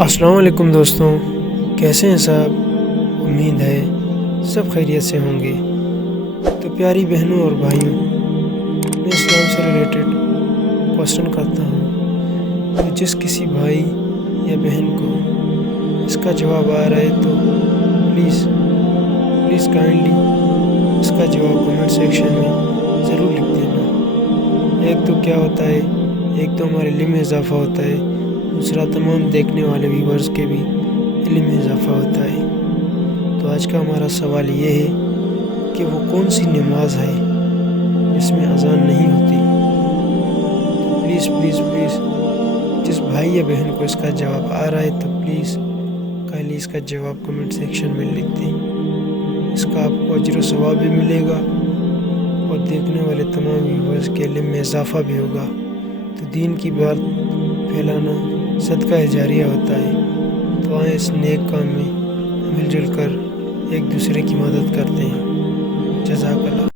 السلام علیکم دوستوں، کیسے ہیں صاحب؟ امید ہے سب خیریت سے ہوں گے۔ تو پیاری بہنوں اور بھائیوں، میں اسلام سے ریلیٹڈ کوشچن کرتا ہوں، تو جس کسی بھائی یا بہن کو اس کا جواب آ رہا ہے تو پلیز کائنڈلی اس کا جواب کمنٹ سیکشن میں ضرور لکھ دینا۔ ایک تو کیا ہوتا ہے، ایک تو ہمارے علم میں اضافہ ہوتا ہے، دوسرا تمام دیکھنے والے ویورز کے بھی علم میں اضافہ ہوتا ہے۔ تو آج کا ہمارا سوال یہ ہے کہ وہ کون سی نماز ہے جس میں اذان نہیں ہوتی؟ تو پلیز جس بھائی یا بہن کو اس کا جواب آ رہا ہے تو پلیز کائنڈلی اس کا جواب کمنٹ سیکشن میں لکھ دیں۔ اس کا آپ کو اجر و ثواب بھی ملے گا اور دیکھنے والے تمام ویورز کے علم میں اضافہ بھی ہوگا۔ تو دین کی بات پھیلانا صدقہ جاریہ ہوتا ہے، تو آئیں اس نیک کام میں مل جل کر ایک دوسرے کی مدد کرتے ہیں۔ جزاک اللہ۔